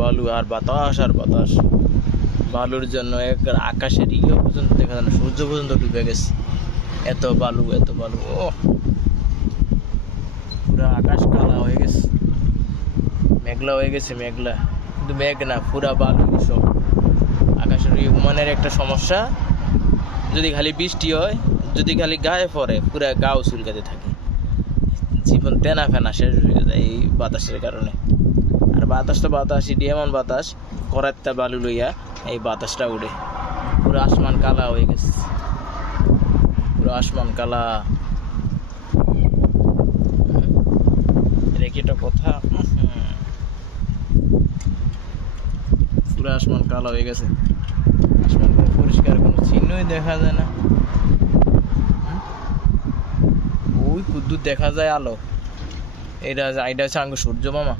বালু আর বাতাস আর বাতাস। বালুর জন্য এক আকাশের পর্যন্ত দেখা যায় না, সূর্য পর্যন্ত ডুবে গেছে, এত বালু এত বালু। ও পুরা আকাশ কালা হয়ে গেছে, মেঘলা হয়ে গেছে, মেঘলা কিন্তু মেঘ না, পুরা বালু সব। আকাশের ওমানের একটা সমস্যা, যদি খালি বৃষ্টি হয়, যদি খালি গায়ে পড়ে পুরা গাও চুলকাতে থাকে, জীবন তেনা ফেনা শেষ হয়ে যায় এই বাতাসের কারণে। আর বাতাস তো বাতাসই, এমন বাতাস করাত্তা বালু লইয়া এই বাতাসটা উড়ে, পুরো আসমান কালা হয়ে গেছে, পুরো আসমান কালা। এটা কি একটা কথা? পুরো আসমান কালো হয়ে গেছে, আসমান পরিষ্কার কোনো চিহ্নই দেখা যায় না। ওই কুদ্দুর দেখা যায় আলো, এটা হচ্ছে আঙ্গ সূর্য মামা।